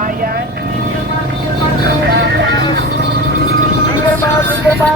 bayan. Sige pa.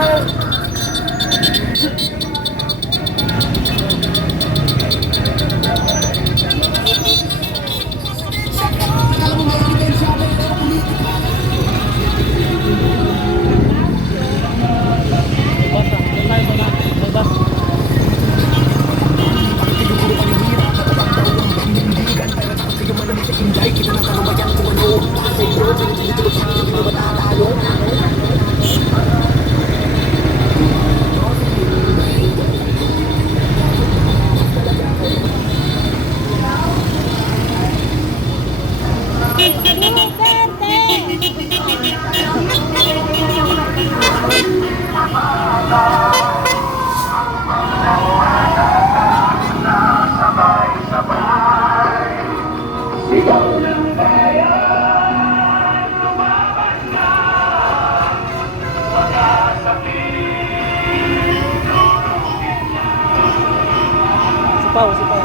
Sipaw, sipaw.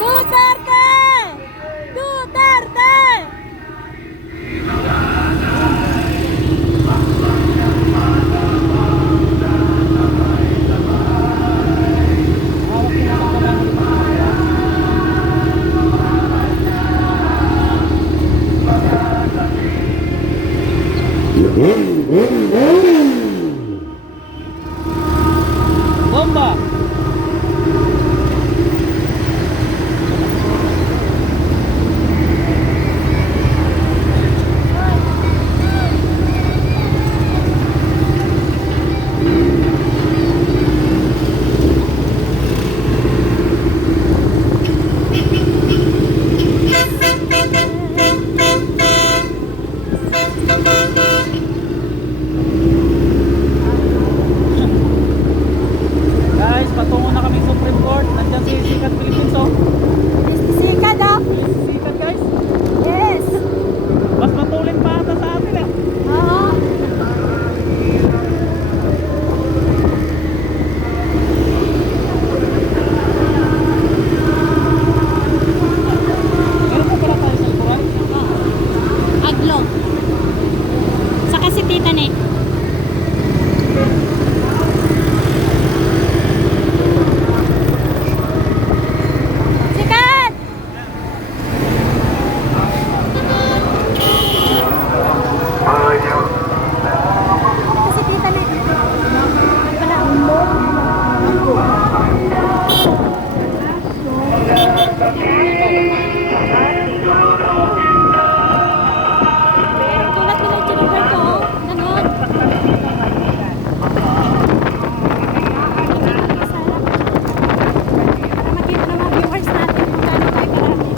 Duterte! Duterte! Bomba! Guys, patungo na kaming Supreme Court. Nandiyan si Sikat Philippines, oh. Sikat daw? Sikat, guys. Yes! Mas matulin pa ata sa atin, eh. Oo. Meron pa pala tayo sa likuran? Aglo. Saka si Tita Ne. Sikat! Kasi Tita Ne. Wala. Tulad nila Jennifer ko. Ganon. Para makita ng mga viewers natin kung gaano tayo karami.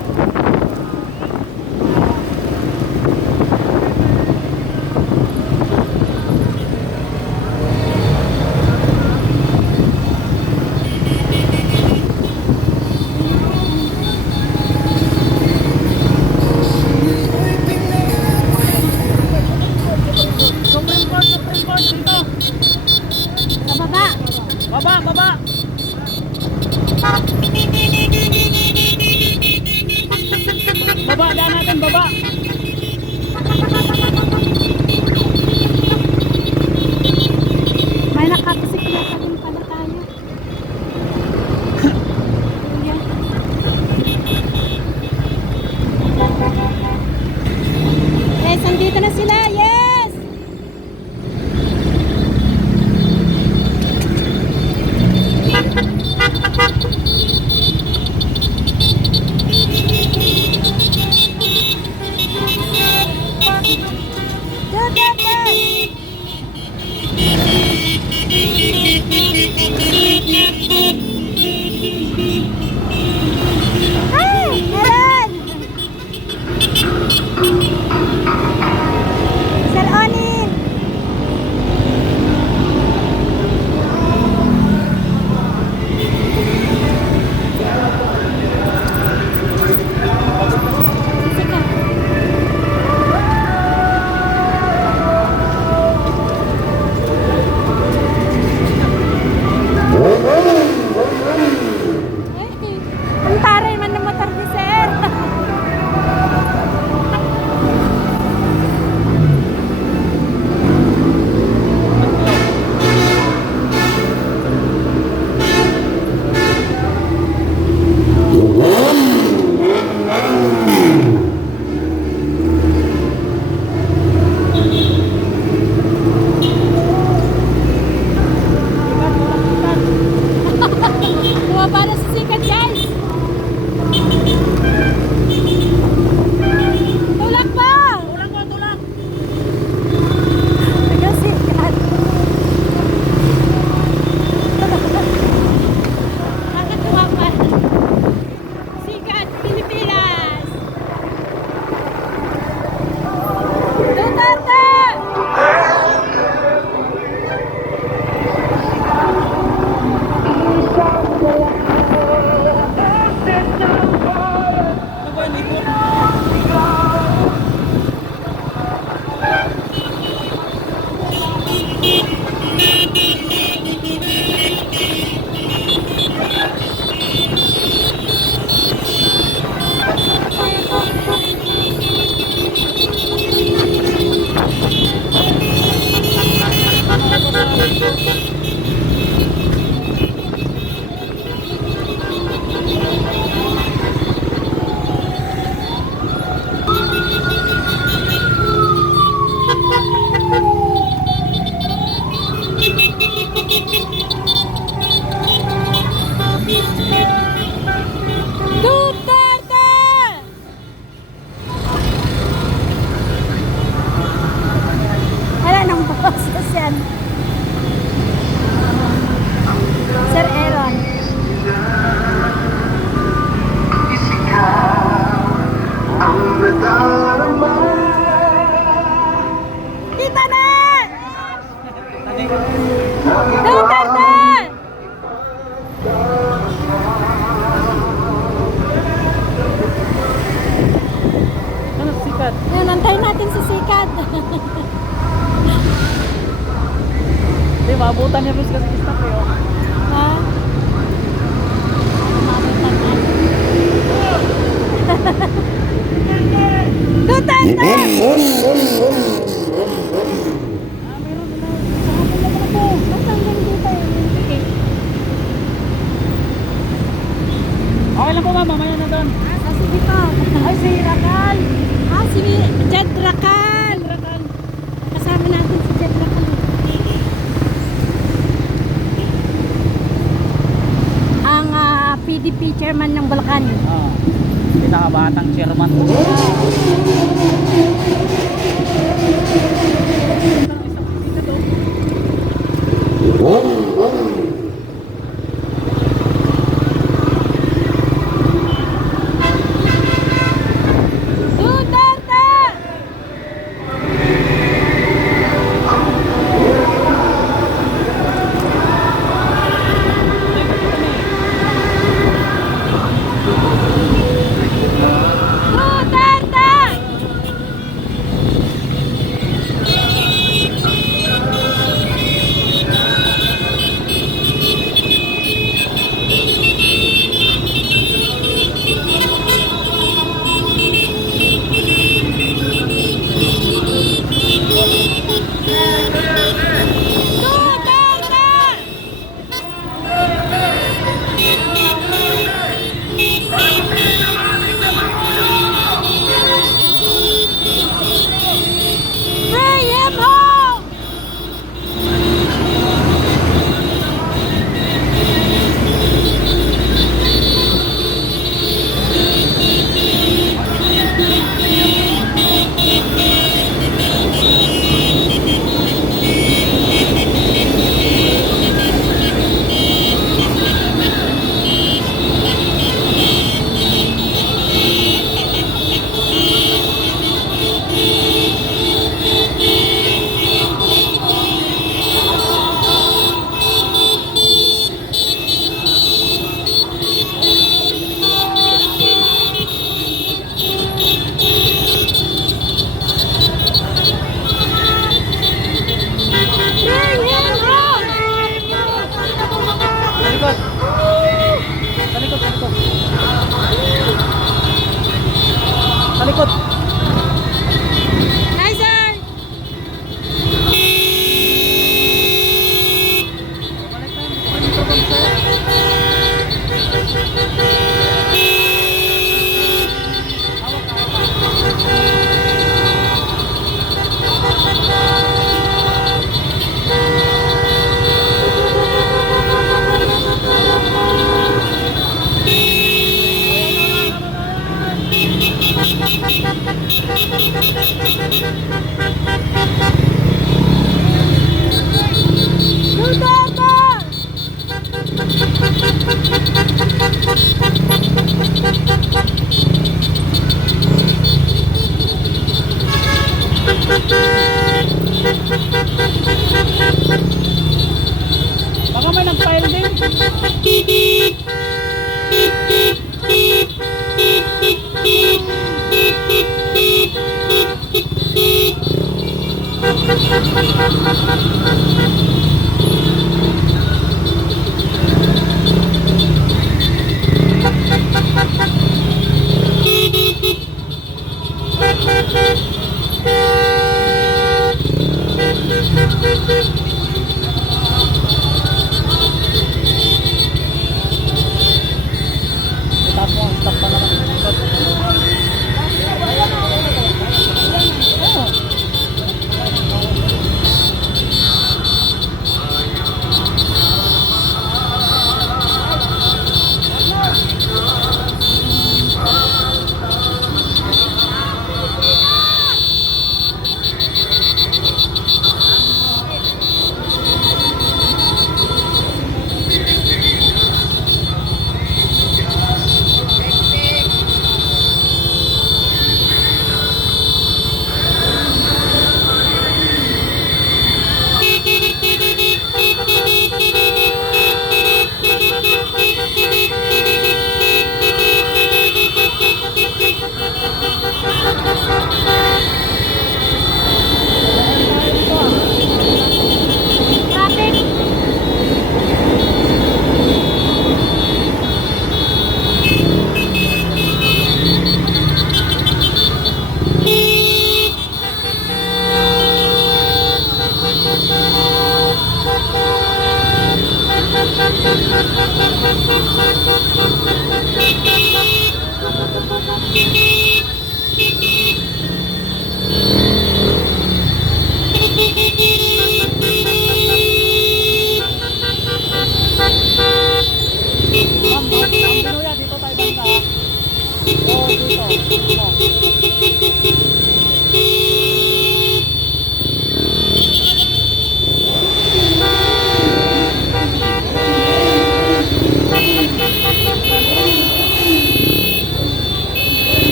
Supreme Court dito. Sa baba. Baba, baba. Baba, daan natin, baba. May nakapasikleta din pala tayo. Ayan. Yes, andito na sila. Yes! Ay! Meron! natin si Sikat. Hindi, maabutan niya Rus kasi stop eh. Oh. Ha? Mabutan na. Duterte! Ah, meron na. Basta hanggang dito eh. Okay. Okay lang po ma'am, mamaya na doon. Ah, sige po. Ay, si Rakal! Ah, si Jed Rakal. Kasama natin si Jed Rakal. Ang PDP chairman ng Bulacan. Ah, pinakabatang chairman. Duterte! Duterte! Duterte! Bring him home! Bring him home! Talikod! Talikod, talikod. Talikod! Hi, sir! Balik tayo. Dito kami sir. Duterte! Baka may nag-file din. Itaas mo, stop pa naman. Oo.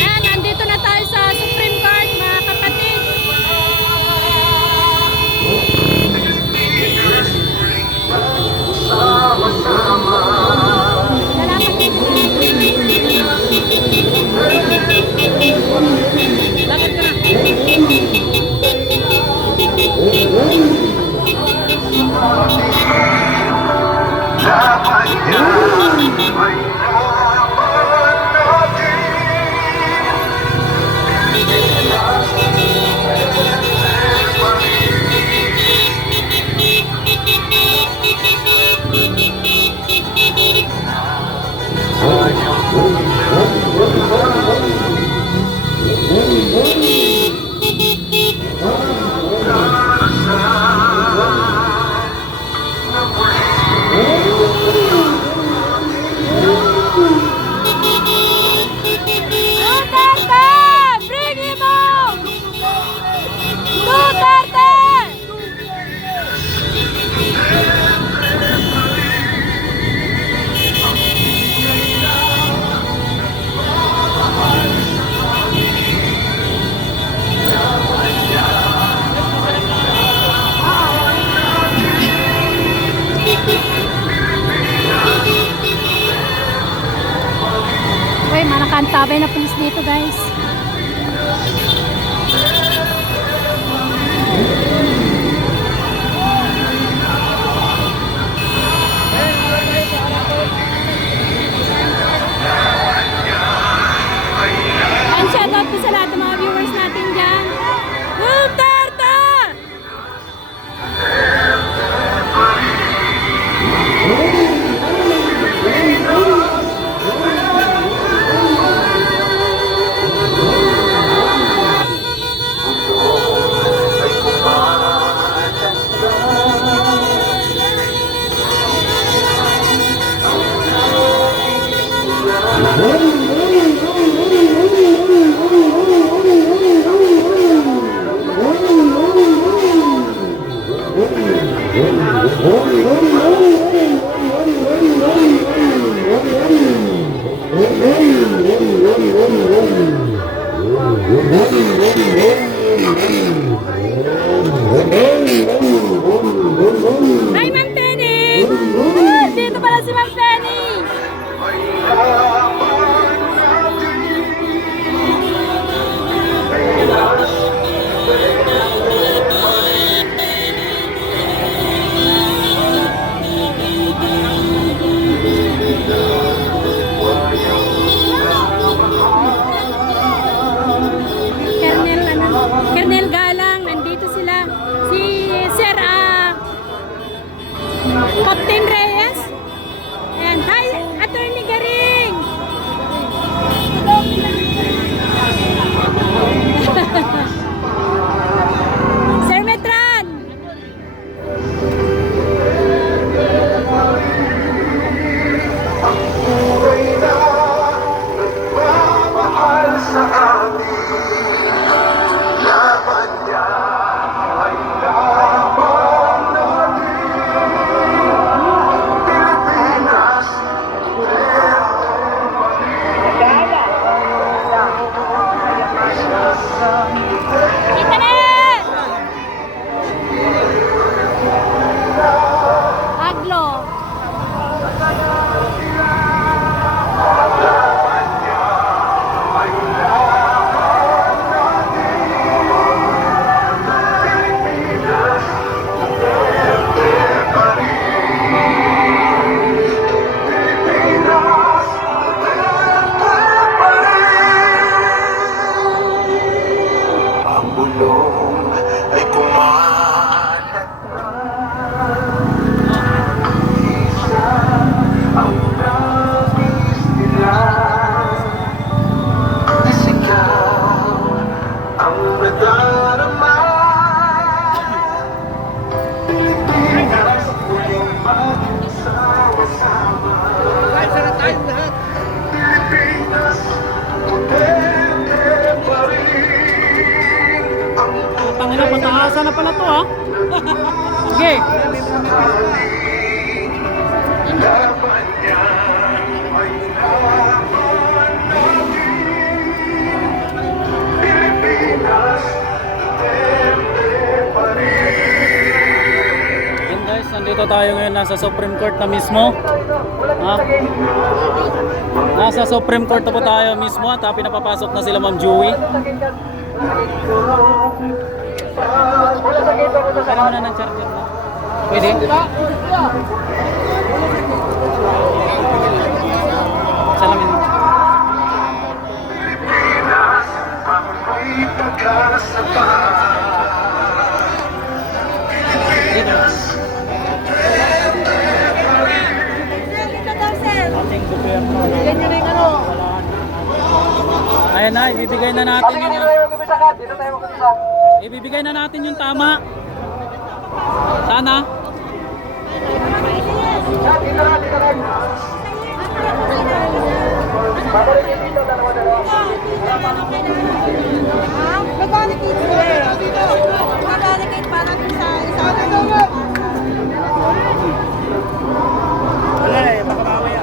Ayan, nandito na tayo sa Supreme Court, mga kapatid. Lakad ka na. Duterte! Bring him home! Duterte! Uy, manakantabay na pulis dito, guys. And shout out po sa lahat ng mga viewers natin dyan. Duterte! Putang ina, pataasan na pala to ha. Sige. Yan guys, nandito tayo ngayon nasa Supreme Court na mismo. Ha? Nasa Supreme Court na po tayo mismo at pinapapasok na sila Ma'am Joey. Kaya mo na ng charger na. Pwede? Salamin mo. Dito. Ating gobyerno. Ayan na, ibibigay na natin yung... Ibibigay na natin yung tama. Sana. Wala eh, baka mamaya.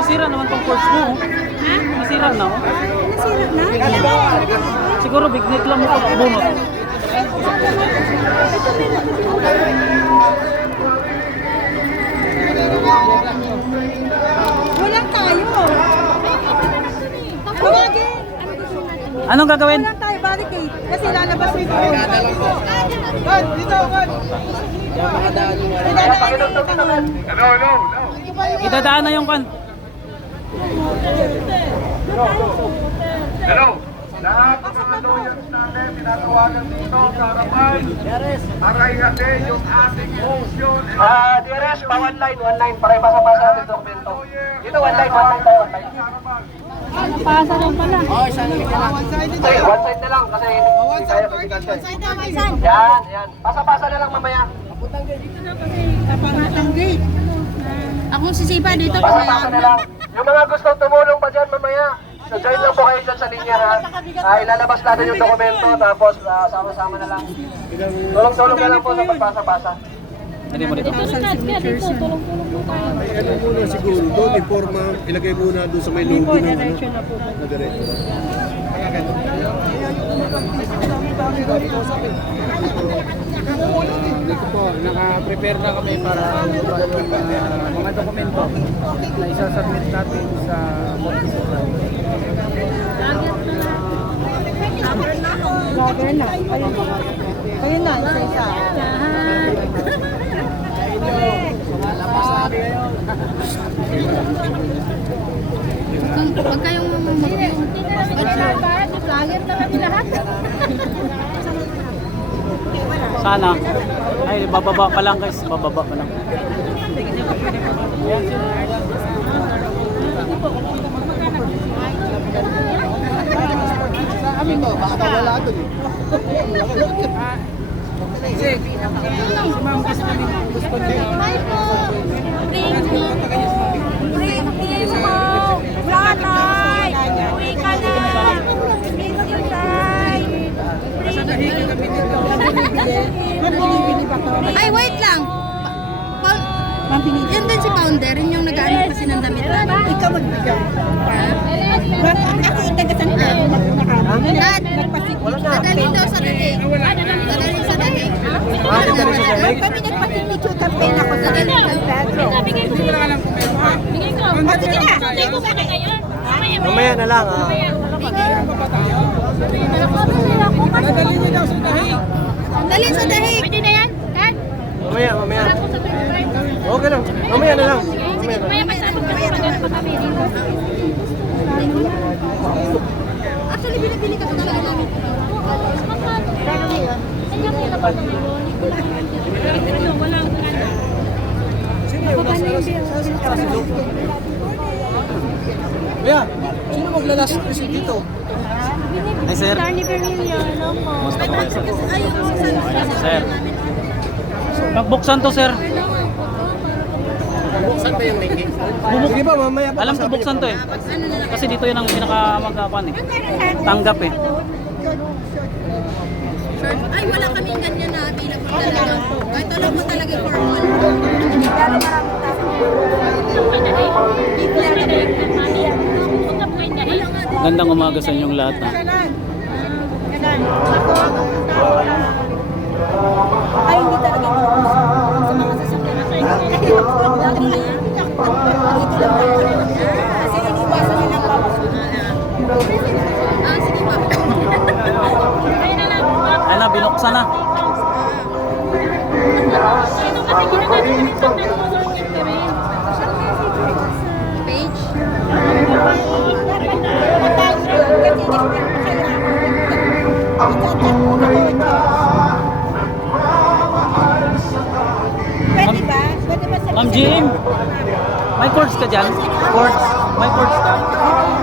Nasira naman tong course mo. Ha? Nasira na. Nasira na? Siguro bignet lang mo pag bunot. Walang tayo. Tawagin. Anong gagawin? Walang tayo barricade. Kasi lalabas rin ako. Dito, Idadaan na yung kan. Hello! Lahat ng mga lawyers natin, tinatawagan dito sa harapan para i-attend yung ating motion. DRS, pa one line, para ipasa-pasa natin dokumento. Dito, one line tayo, one line. Napasa lang pala. Ay, one side na lang kasi hindi tayo pagkikansan. Yan. Pasa-pasa na lang mamaya. Akong sisipa dito. Pasa-pasa na lang. Yung mga gustong tumulong pa dyan mamaya, so join lang po kayo dyan sa linya ha. Ilalabas natin yung dokumento tapos sama-sama na lang. Tulong-tulong na lang po sa pagpasa-pasa. Hindi mo dito. Tulungan ka dito. Tulong-tulong po tayo. Ay, ano muna siguro doon, informa, ilagay muna doon sa may logo ng ano, na diretso. Dito po, naka-prepare na kami para yung mga dokumento na isa-submit natin sa Ayun na, isa-isa. Huwag kayong mag-vlogger na kami lahat. Sana. Ay, bababa pa lang guys. Bababa pa lang. Sa amin to, baka wala doon eh. Uwi ka na! Ay, wait lang. Yan din si Founder, yun yung nag-ano kasi ng damit namin. Ikaw magbigay. Ako itagasan ka. Dad, dadalhin daw sa dating. Dadalhin sa dating. Kami nagpapipicture campaign ako sa Pedro. Bigay ko. Bigay ko. Sige na! Bigay ko ba na ngayon? Mamaya na lang ah. Dalhin sa dating. Pwede na yan? Dad? Mamaya. Para ko sa 25. Okay lang, mamaya na lang. Maya pasabog ka naman pa kami dito. Actually, binibili ka talaga namin. Pero ngayon, kanya mo yung pa naman yun. Ano, walang ano. Kuya, sino maglalas kasi dito? Hi, sir. Carne Vermillion, ano po? Kumusta po kayo, sir? Ay, yung Sir. Pagbuksan to, sir. Saan ba yung link? Sige pa, mamaya pa. Alam ko buksan to eh. Kasi dito yun ang pinakamagapan eh. Tanggap eh. Ay, wala kaming ganyan na available talaga. Kahit alam mo talaga formal. Gandang umaga sa inyong lahat. Ha? Ay, hindi talaga yung sa mga sasakyan na kayo. Dati na yan. Dito lang tayo. Kasi iniwasan nilang papasok. Sige pa. Ay na, binuksan na. Ito kasi ginagamit namin sa Page. Pwede ba? Pwede ba sa Ma'am GM, may cords ka dyan? Cords? May cords ka?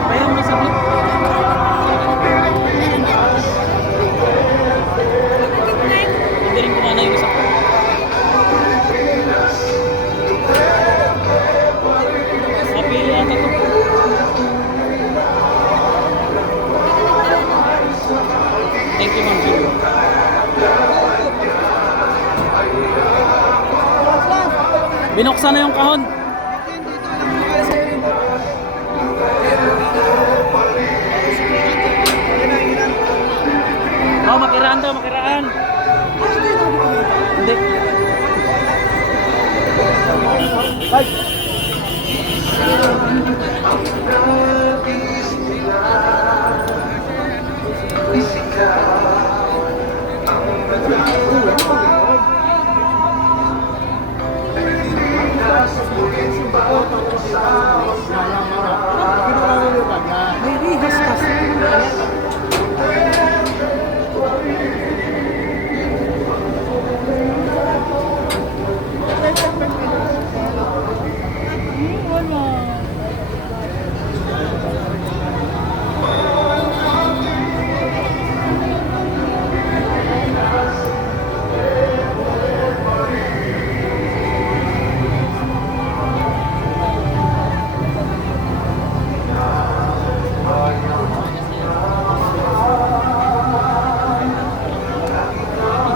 Kaya mo sabit. Hindi rin kumana yung isa ko. Napili ata to. Thank you, Ma'am GM. Binuksan na yung kahon. Oh, makiraan daw, makiraan. Hindi.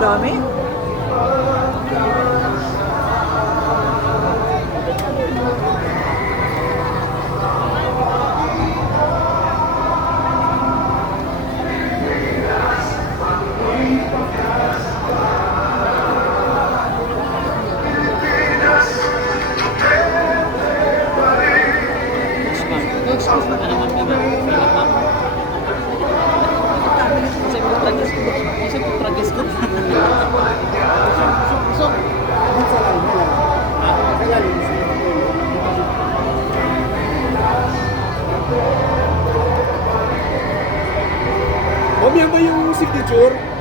dami. Mamaya ba yung signature?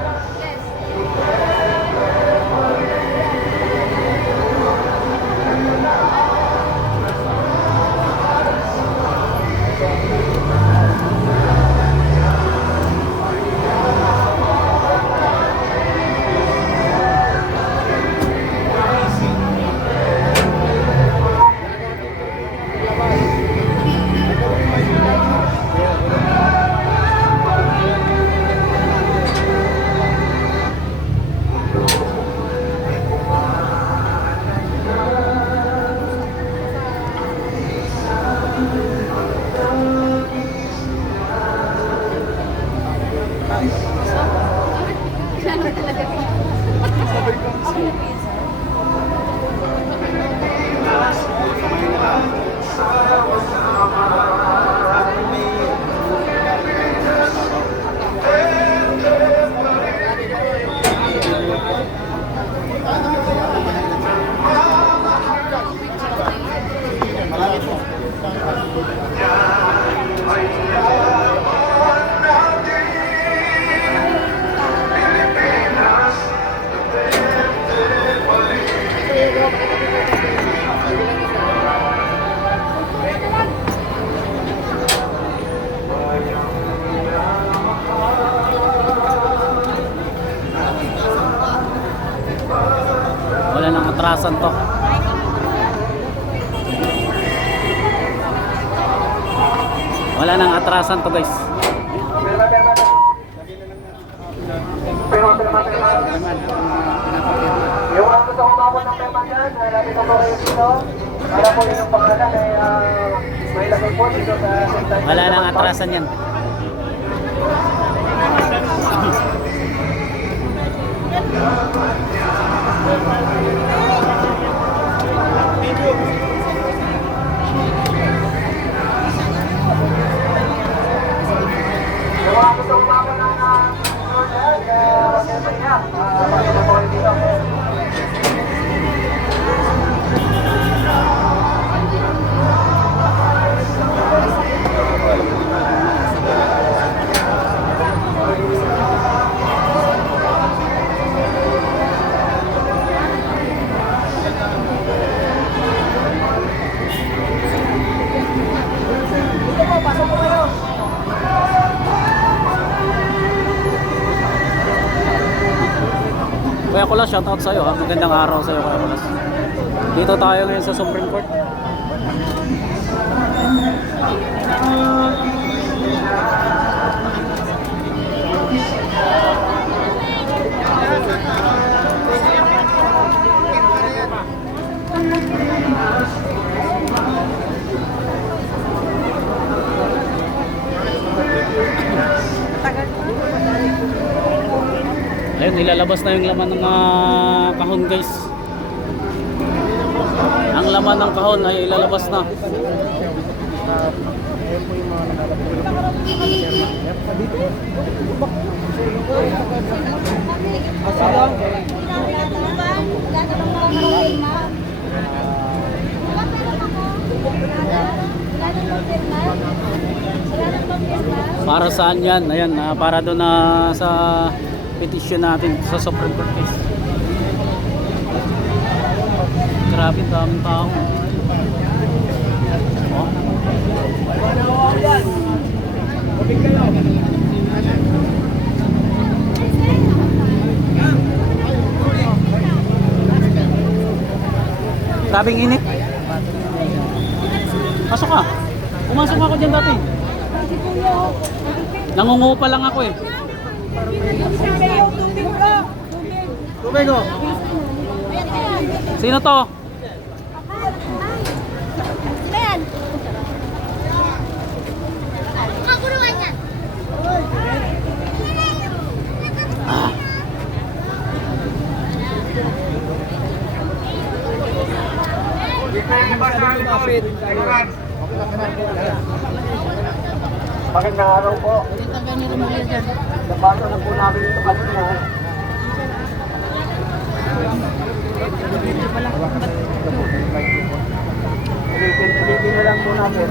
atrasan to. Wala nang atrasan to guys. Yung mga gusto kumabot ng pema dyan, lapit po kayo dito. Para po yung pangalan ay may lagay po dito sa St. Wala nang atrasan yan. Yung mga gusto kumabot ng lapit po kayo dito. Kuya Kulas, shoutout sa'yo ha. Magandang araw sa'yo Kuya Kulas. Dito tayo ngayon sa Supreme Court. Ayun, nilalabas na yung laman ng kahon guys. Ang laman ng kahon ay ilalabas na. Para saan yan? Ayan, para doon na sa petition natin sa Supreme Court case. Grabe, daming tao. Oh. Grabing init. Pasok ka. Pumasok ako dyan dati. Nangungupa lang ako eh. Tubig o. Sino to? Magandang araw po. Nabasa na po namin ito kanina. Ulitin na lang po natin.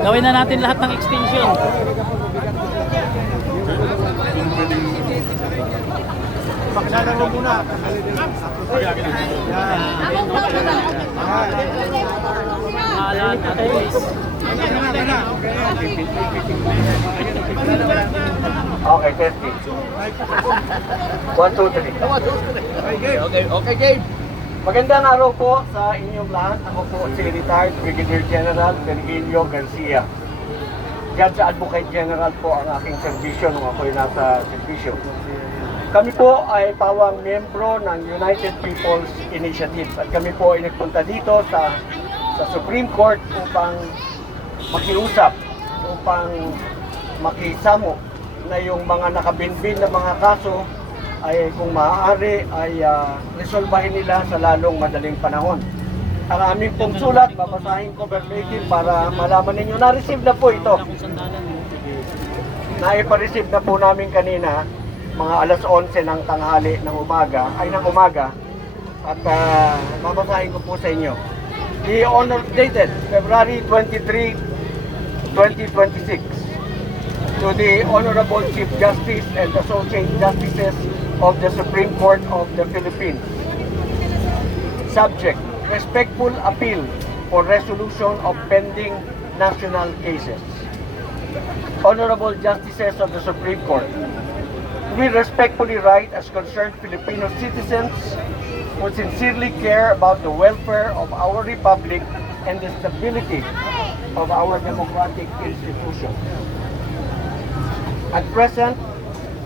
Gawin na natin lahat ng extension. Pakisana mo muna. Alam natin guys. Okay, testing. 1, 2, 3. Okay, game. Magandang araw po sa inyong lahat. Ako po si Retired Brigadier General Virgilio Garcia. Diyan sa Advocate General po ang aking servisyo nung ako'y nasa servisyo. Kami po ay pawang miyembro ng United People's Initiative at kami po ay nagpunta dito sa Supreme Court upang makiusap, upang makisamo na yung mga nakabinbin na mga kaso ay kung maaari ay resolbahin nila sa lalong madaling panahon. Ang aming pong sulat, babasahin ko verbatim para malaman ninyo, na-receive na po ito. Naipa-receive na po namin kanina, mga alas 11 ng tanghali ng umaga, at babasahin ko po sa inyo. The honor dated February 23, 2026 to the Honorable Chief Justice and Associate Justices of the Supreme Court of the Philippines. Subject: respectful appeal for resolution of pending national cases. Honorable Justices of the Supreme Court, We respectfully write as concerned Filipino citizens who sincerely care about the welfare of our republic and the stability of our democratic institutions. At present,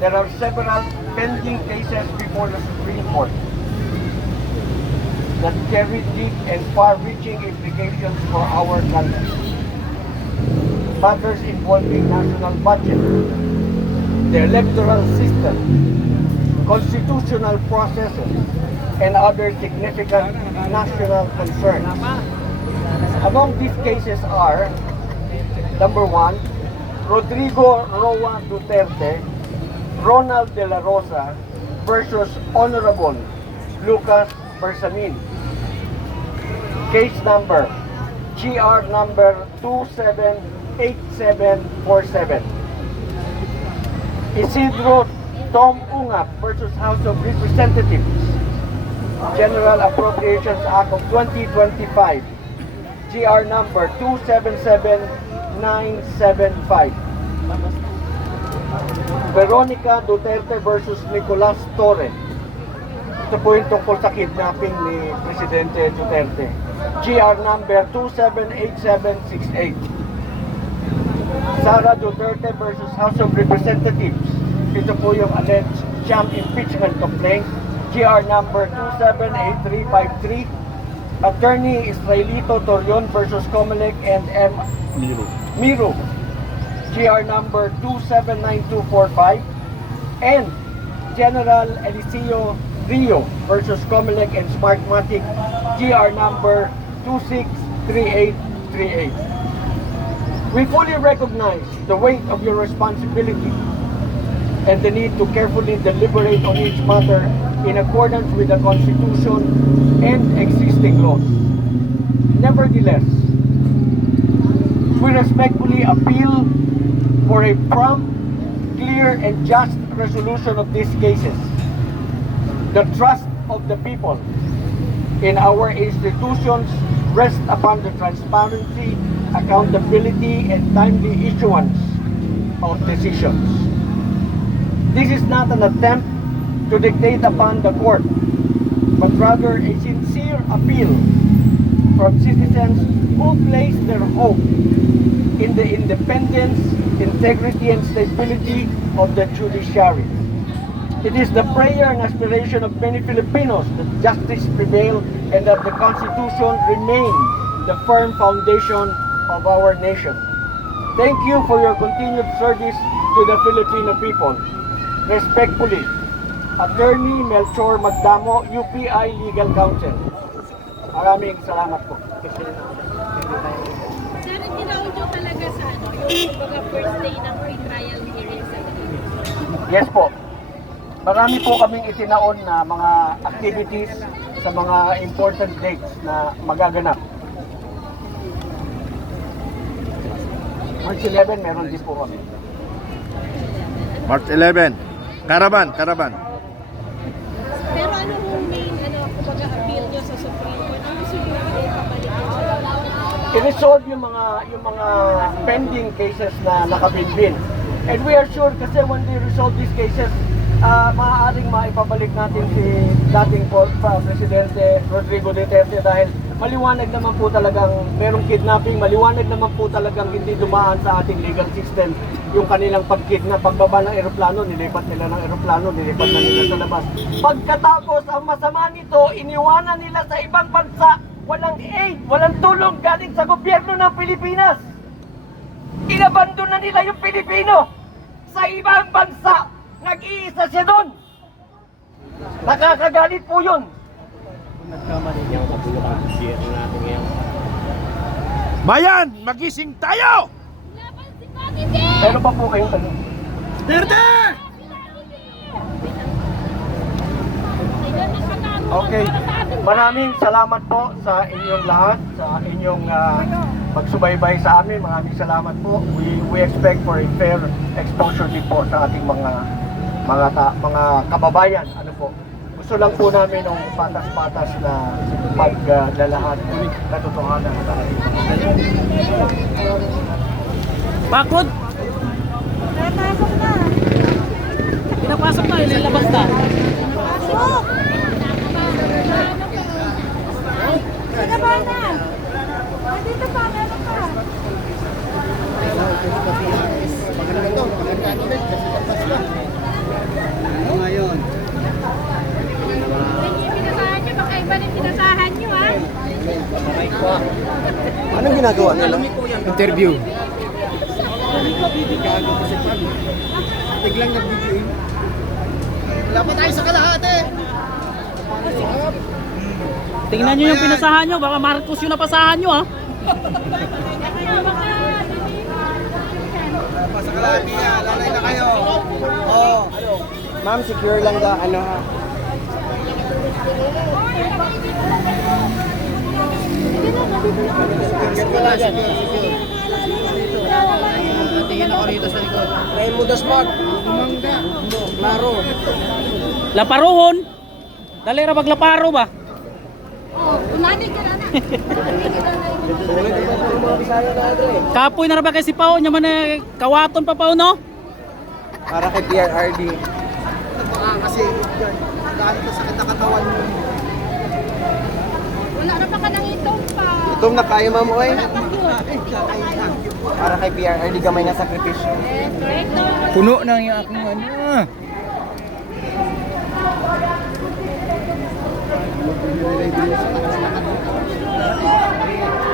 there are several pending cases before the Supreme Court that carry deep and far-reaching implications for our country. Matters involving national budget, the electoral system, constitutional processes, and other significant national concerns. Among these cases are, number 1, Rodrigo Roa Duterte, Ronald De La Rosa versus Honorable Lucas Bersamin. Case number GR number 278747. Isidro Tom Ungap versus House of Representatives. General Appropriations Act of 2025. GR number 277975. Veronica Duterte versus Nicolas Torre. Ito po yung tungkol sa kidnapping ni Presidente Duterte. GR number 278768. Sara Duterte versus House of Representatives. Ito po yung alleged sham impeachment complaint. GR number 278353. Attorney Israelito Torion versus Comelec and M. Miro. GR number 279245. And General Eliseo Rio versus Comelec and Smartmatic. GR number 263838. We fully recognize the weight of your responsibility and the need to carefully deliberate on each matter in accordance with the Constitution and existing laws. Nevertheless, we respectfully appeal for a prompt, clear, and just resolution of these cases. The trust of the people in our institutions rests upon the transparency, accountability, and timely issuance of decisions. This is not an attempt to dictate upon the court, but rather a sincere appeal from citizens who place their hope in the independence, integrity, and stability of the judiciary. It is the prayer and aspiration of many Filipinos that justice prevail and that the Constitution remain the firm foundation of our nation. Thank you for your continued service to the Filipino people. Respectfully, Attorney Melchor Magdamo, UPI Legal Counsel. Maraming salamat po. Sir, tinawag nyo talaga sa yung first day ng pre-trial hearing sa Yes po. Marami po kaming itinaon na mga activities sa mga important dates na magaganap. March 11, meron din po kami. March 11. Caravan. Pero ano yung main, kumbaga appeal nyo sa Supreme Court? Ano gusto nyo ipabalik nyo? I-resolve yung mga pending cases na nakabinbin. And we are sure kasi when we resolve these cases, maaaring maipabalik natin si dating Presidente Rodrigo Duterte dahil maliwanag naman po talagang merong kidnapping, maliwanag naman po talagang hindi dumaan sa ating legal system yung kanilang pagkidnap, pagbaba ng eroplano, nilipat nila ng eroplano, nilipat na nila sa labas. Pagkatapos, ang masama nito, iniwanan nila sa ibang bansa, walang aid, walang tulong galing sa gobyerno ng Pilipinas. Inabandon na nila yung Pilipino sa ibang bansa. Nag-iisa siya doon. Nakakagalit po yun. Bayan, magising tayo! Meron pa po kayong tanong? Okay. Maraming salamat po sa inyong lahat, sa inyong pagsubaybay sa amin. Maraming salamat po. We expect for a fair exposure din po sa ating mga kababayan. Ano po? Gusto lang po namin ng patas-patas na paglalahad ng katotohanan sa ating. Bakod! Napasok na. Pinapasok na, ilalabas na. Pasok! Sige ba na? Nandito pa, meron pa. Ngayon. Pinasahan nyo, baka iba rin pinasahan nyo, ha? Anong ginagawa nila? Interview. Biglang nag-video. Wala pa tayo sa kalahati. Tingnan nyo yung pinasahan nyo, baka Marcos yung napasahan nyo ha. Sa kalahati niya, lalay na kayo. Oo. Ma'am, secure lang da, ano ha? Tingin ako rito sa likod. Raimundo Smart. Bumangga. Klaro. Laparohon. Dali ra maglaparo ba? Oh, unanin ka na na. Kapoy na ra ba kay si Pao nya man kawaton pa Pao no? Para kay PRRD. Kasi yan, dahil sa sakit na katawan mo. Wala na pa ka nang itong pa. Itom na kayo, ma'am, oy. Para kay PRRD gamay na sakripisyo. Puno na yung aking ano.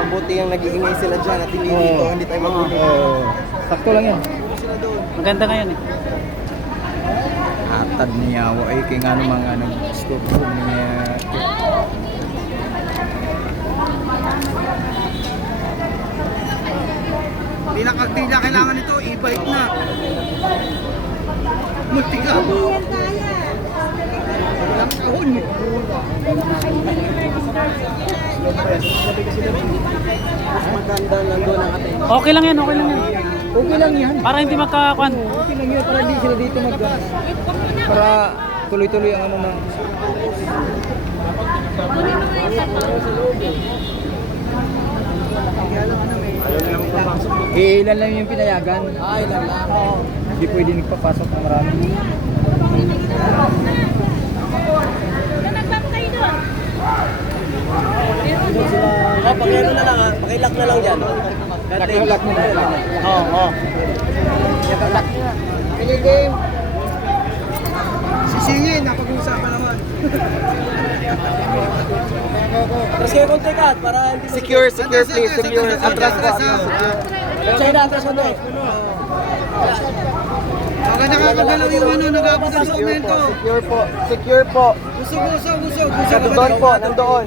Mabuti yung nag-iingay sila dyan at hindi dito, hindi tayo magulit. Sakto lang yan. Maganda ngayon eh. Atad niya ako ay kaya nga naman nga nag-stop niya. Hindi na kailangan ito, e-bike na. Multi ka. Walang kahon. Mas maganda nandun ang atin. Okay lang yan, okay lang yan. Okay lang yan. Para hindi magkakuan. Okay lang yan para hindi sila dito mag-gas. Para tuloy-tuloy ang ano na. Ilan lang yung pinayagan? Ilan lang. Hindi pwede nagpapasok ng marami. Nagbantay doon. Pakilak na lang ha. Pakilak na lang dyan. Pakilak mo na lang. Oo. Pakilak na. Sige game. Sisingin. Napag-uusapan naman. Atras kayo konti ka para secure please, secure. Atras ka. Atras mo doon. Baka nakakagalaw yung ano, nag-aabot ang dokumento. Secure po. Busog. Nandoon po, nandoon.